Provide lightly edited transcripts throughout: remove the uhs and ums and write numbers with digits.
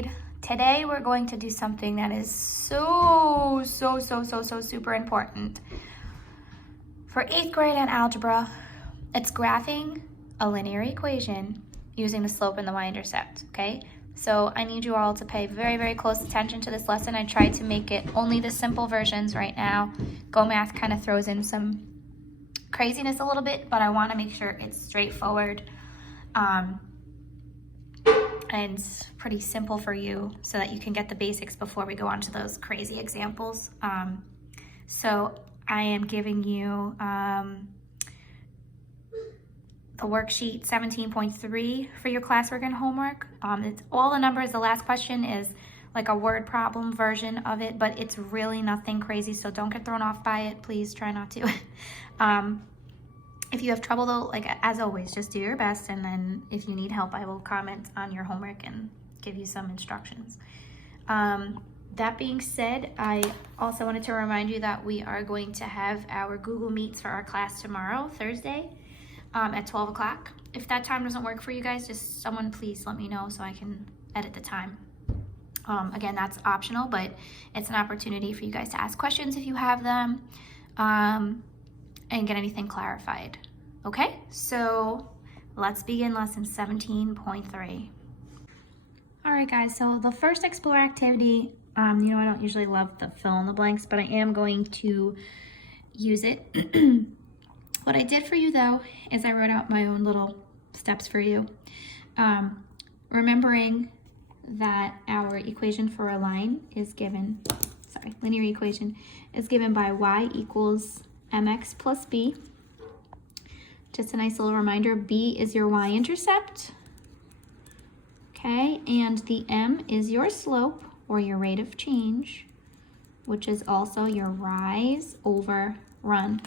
grade. Today we're going to do something that is so super important. For 8th grade and algebra, it's graphing a linear equation using the slope and the y-intercept, okay? So I need you all to pay very close attention to this lesson. I tried to make it only the simple versions right now. Go Math kind of throws in some craziness a little bit, but I want to make sure it's straightforward and pretty simple for you so that you can get the basics before we go on to those crazy examples. So I am giving you the worksheet 17.3 for your classwork and homework. It's all the numbers. The last question is like a word problem version of it, but it's really nothing crazy, so don't get thrown off by it. Please try not to. If you have trouble though, like as always, just do your best, and then if you need help, I will comment on your homework and give you some instructions. That being said, I also wanted to remind you that we are going to have our Google Meets for our class tomorrow, Thursday, at 12 o'clock. If that time doesn't work for you guys, just someone please let me know so I can edit the time. Again, that's optional, but it's an opportunity for you guys to ask questions if you have them, and get anything clarified. Okay, so let's begin lesson 17.3. All right, guys, so the first explore activity, I don't usually love the fill in the blanks, but I am going to use it. What I did for you though is I wrote out my own little steps for you. Remembering that our equation for a line is given, linear equation is given by y equals mx plus b. Just a nice little reminder, b is your y-intercept, okay, and the m is your slope or your rate of change, which is also your rise over run.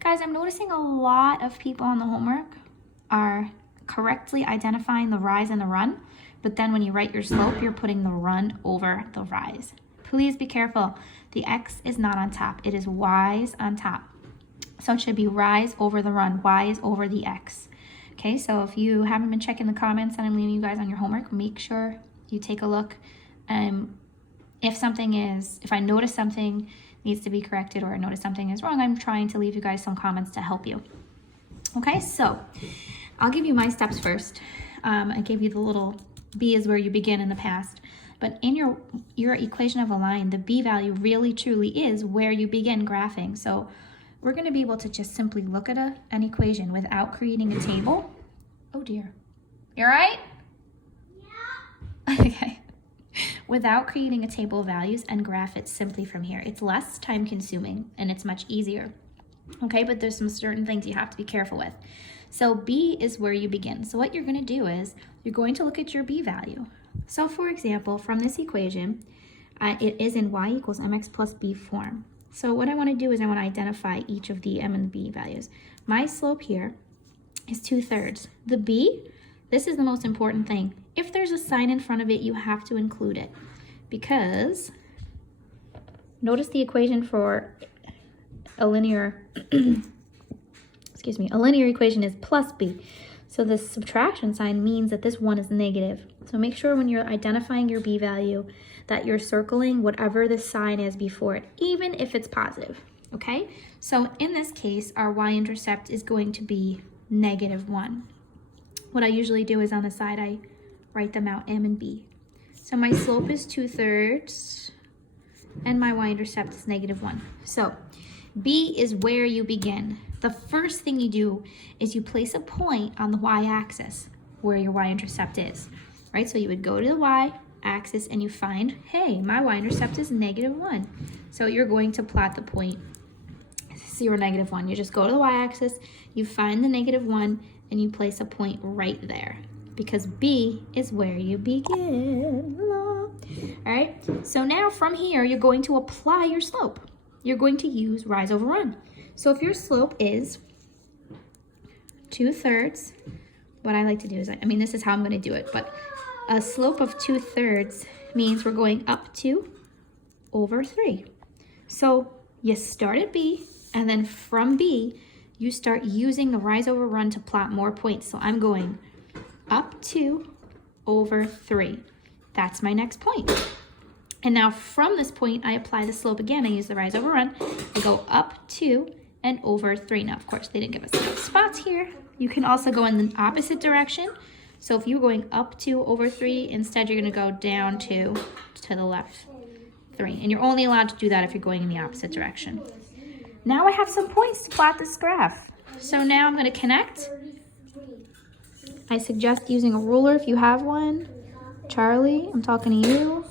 Guys, I'm noticing a lot of people on the homework are correctly identifying the rise and the run, but then when you write your slope, you're putting the run over the rise. Please be careful. The x is not on top. It is y's on top. So it should be rise over the run. Y is over the x. Okay, so if you haven't been checking the comments and I'm leaving you guys on your homework, make sure you take a look. If I notice something needs to be corrected or I notice something is wrong, I'm trying to leave you guys some comments to help you. Okay, so I'll give you my steps first. I gave you the little b is where you begin in the past. But in your equation of a line, the b value really truly is where you begin graphing. So we're going to be able to just simply look at an equation without creating a table. Oh dear. You all right? Yeah. Okay. Without creating a table of values and graph it simply from here. It's less time consuming and it's much easier. Okay, but there's some certain things you have to be careful with. So b is where you begin. So what you're going to do is you're going to look at your b value. So for example, from this equation, it is in y equals mx plus b form. So what I want to do is I want to identify each of the m and b values. My slope here is 2/3. The b, this is the most important thing. If there's a sign in front of it, you have to include it, because notice the equation for a linear, a linear equation is plus b. So this subtraction sign means that this one is negative. So make sure when you're identifying your b value that you're circling whatever the sign is before it, even if it's positive, okay? So in this case, our y-intercept is going to be -1. What I usually do is on the side, I write them out, m and b. So my slope is 2/3 and my y-intercept is -1. So b is where you begin. The first thing you do is you place a point on the y-axis where your y-intercept is, right? So you would go to the y-axis and you find, hey, my y-intercept is -1. So you're going to plot the point 0, -1. You just go to the y-axis, you find the -1, and you place a point right there, because b is where you begin. All right, so now from here, you're going to apply your slope. You're going to use rise over run. So if your slope is 2/3, what I like to do is, this is how I'm going to do it, but a slope of 2/3 means we're going up 2 over 3. So you start at b, and then from b, you start using the rise over run to plot more points. So I'm going up 2 over 3. That's my next point. And now from this point, I apply the slope again. I use the rise over run. I go up 2 and over 3. Now, of course, they didn't give us enough spots here. You can also go in the opposite direction. So if you're going up 2 over 3, instead you're going to go down 2 to the left 3. And you're only allowed to do that if you're going in the opposite direction. Now I have some points to plot this graph. So now I'm going to connect. I suggest using a ruler if you have one. Charlie, I'm talking to you.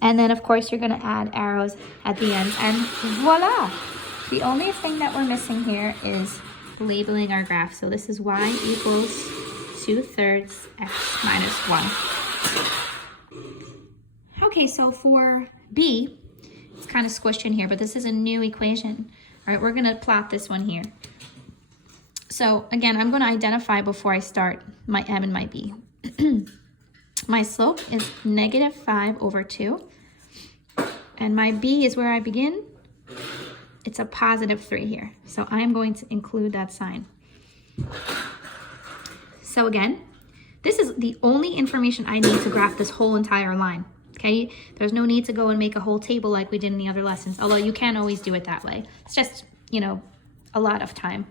And then, of course, you're going to add arrows at the end. And voila! The only thing that we're missing here is labeling our graph. So this is y equals 2/3 x minus 1. Okay, so for b, it's kind of squished in here, but this is a new equation. All right, we're going to plot this one here. So again, I'm going to identify before I start my m and my b. My slope is -5 over 2. And my b is where I begin. It's a +3 here. So I'm going to include that sign. So again, this is the only information I need to graph this whole entire line. Okay, there's no need to go and make a whole table like we did in the other lessons, although you can always do it that way. It's just, you know, a lot of time.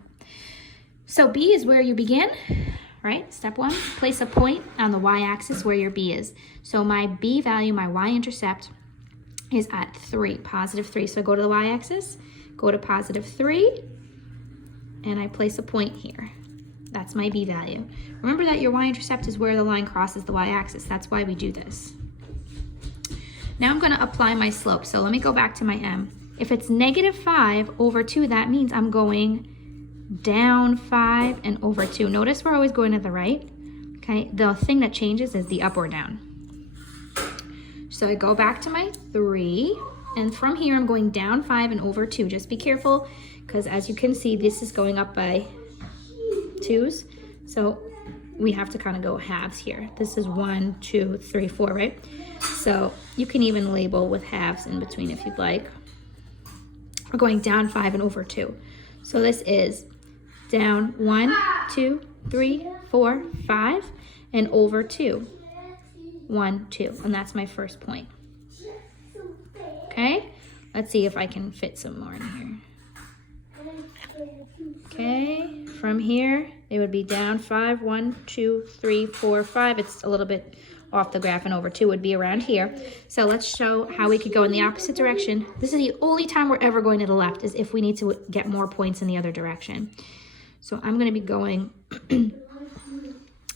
So B is where you begin, right? Step 1, place a point on the y-axis where your B is. So my B value, my y-intercept, is at 3, +3. So go to the y-axis, go to +3, and I place a point here. That's my B value. Remember that your y-intercept is where the line crosses the y-axis. That's why we do this. Now I'm going to apply my slope. So let me go back to my m. If it's -5 over 2, that means I'm going down 5 and over 2. Notice we're always going to the right. Okay, the thing that changes is the up or down. So I go back to my 3, and from here I'm going down 5 and over 2. Just be careful, because as you can see, this is going up by 2s. So we have to kind of go halves here. This is 1, 2, 3, 4, right? So you can even label with halves in between if you'd like. We're going down 5 and over 2. So this is down 1, 2, 3, 4, 5, and over 2. 1, 2, and that's my first point. Okay, let's see if I can fit some more in here. Okay, from here, it would be down 5, 1, 2, 3, 4, 5. It's a little bit off the graph, and over 2 would be around here. So let's show how we could go in the opposite direction. This is the only time we're ever going to the left, is if we need to get more points in the other direction. So I'm going to be going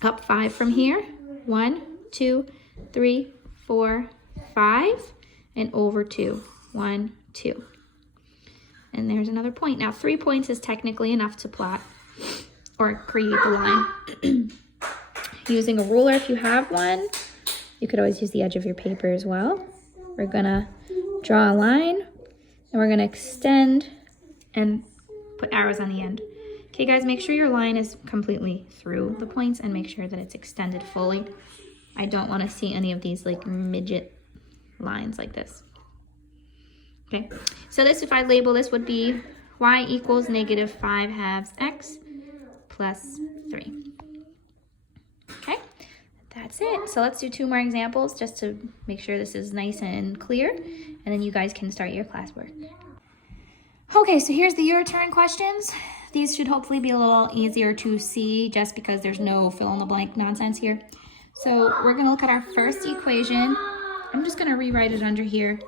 up 5 from here. 1, 2, 3, 4, 5, and over 2. 1, 2. And there's another point. Now 3 points is technically enough to plot or create the line. Using a ruler if you have one. You could always use the edge of your paper as well. We're gonna draw a line, and we're gonna extend and put arrows on the end. Okay guys, make sure your line is completely through the points and make sure that it's extended fully. I don't want to see any of these like midget lines like this. Okay, so this, if I label this, would be y equals -5/2 x plus 3. Okay, that's it. So let's do 2 more examples just to make sure this is nice and clear, and then you guys can start your classwork. Okay, so here's the your turn questions. These should hopefully be a little easier to see just because there's no fill in the blank nonsense here. So we're going to look at our first equation. I'm just going to rewrite it under here.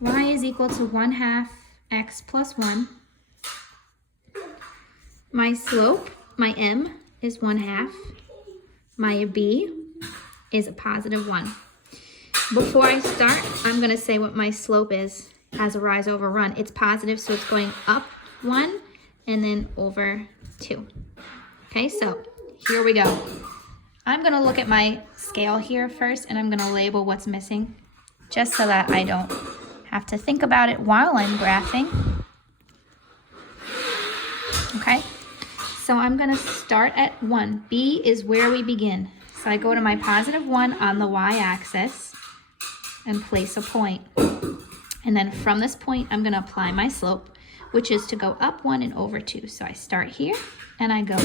Y is equal to 1/2 x plus 1. My slope, my m, is 1/2. My b is a +1. Before I start, I'm going to say what my slope is as a rise over run. It's positive, so it's going up 1 and then over 2. Okay, so here we go. I'm going to look at my scale here first, and I'm going to label what's missing just so that I don't have to think about it while I'm graphing. Okay, so I'm going to start at 1. B is where we begin. So I go to my +1 on the y-axis and place a point. And then from this point, I'm going to apply my slope, which is to go up 1 and over 2. So I start here, and I go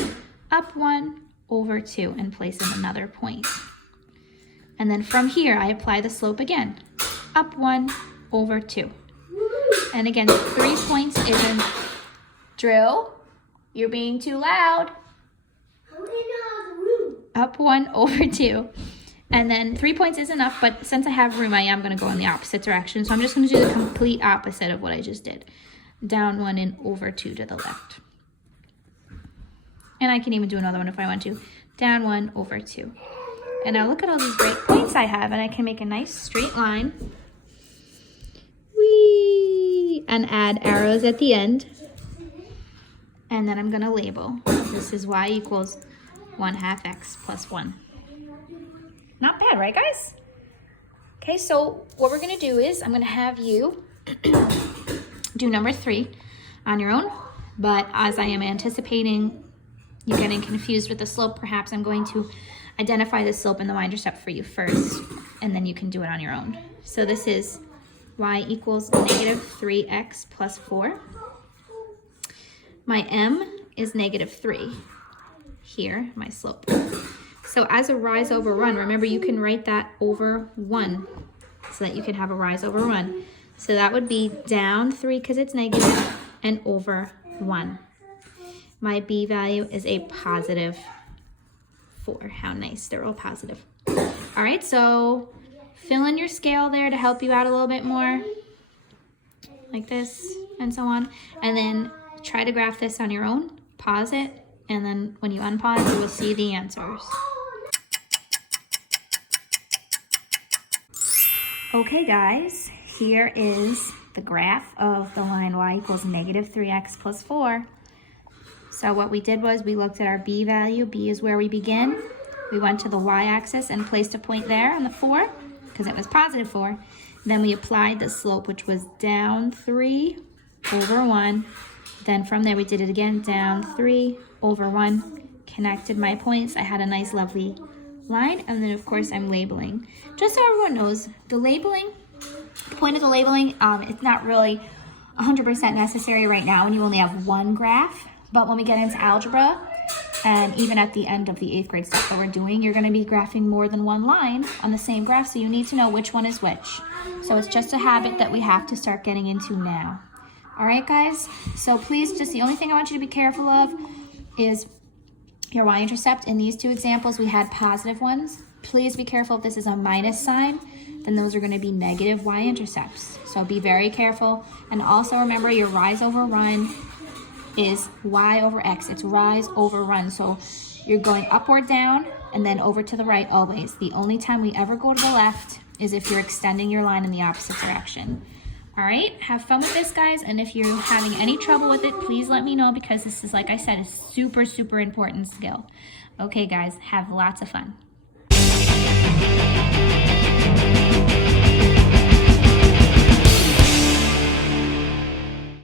up 1, over 2, and place in another point. And then from here, I apply the slope again. Up 1 over 2. And again, 3 points isn't... Drill, you're being too loud. Up 1 over 2. And then 3 points is enough, but since I have room, I am going to go in the opposite direction. So I'm just going to do the complete opposite of what I just did. Down 1 and over 2 to the left. And I can even do another one if I want to. Down 1 over 2. And now look at all these great points I have, and I can make a nice straight line. Whee! And add arrows at the end. And then I'm going to label. This is y equals 1/2 x plus 1. Not bad, right, guys? Okay, so what we're going to do is I'm going to have you do number 3 on your own. But as I am anticipating you getting confused with the slope, perhaps I'm going to identify the slope and the y-intercept for you first, and then you can do it on your own. So this is y equals negative 3x plus 4. My m is negative 3. Here, my slope. So as a rise over run, remember you can write that over 1 so that you can have a rise over run. So that would be down 3 because it's negative and over 1. My b value is a positive 4. How nice, they're all positive. All right, so fill in your scale there to help you out a little bit more, like this and so on. And then try to graph this on your own, pause it, and then when you unpause, you will see the answers. Okay guys, here is the graph of the line y equals negative 3x plus 4. So what we did was we looked at our b value. B is where we begin. We went to the y-axis and placed a point there on the 4 because it was positive 4. Then we applied the slope, which was down 3 over 1. Then from there we did it again, down 3 over 1. Connected my points. I had a nice lovely line. And then of course I'm labeling. Just so everyone knows, the labeling, the point of the labeling, it's not really 100% necessary right now when you only have one graph. But when we get into algebra, and even at the end of the 8th grade stuff that we're doing, you're going to be graphing more than one line on the same graph, so you need to know which one is which. So it's just a habit that we have to start getting into now. All right, guys? So please, just the only thing I want you to be careful of is your y-intercept. In these two examples, we had positive ones. Please be careful if this is a minus sign, then those are going to be negative y-intercepts. So be very careful. And also remember your rise over run is y over x. It's rise over run. So you're going up or down and then over to the right always. The only time we ever go to the left is if you're extending your line in the opposite direction. All right, have fun with this, guys. And if you're having any trouble with it, please let me know because this is, like I said, a super, super important skill. Okay, guys, have lots of fun.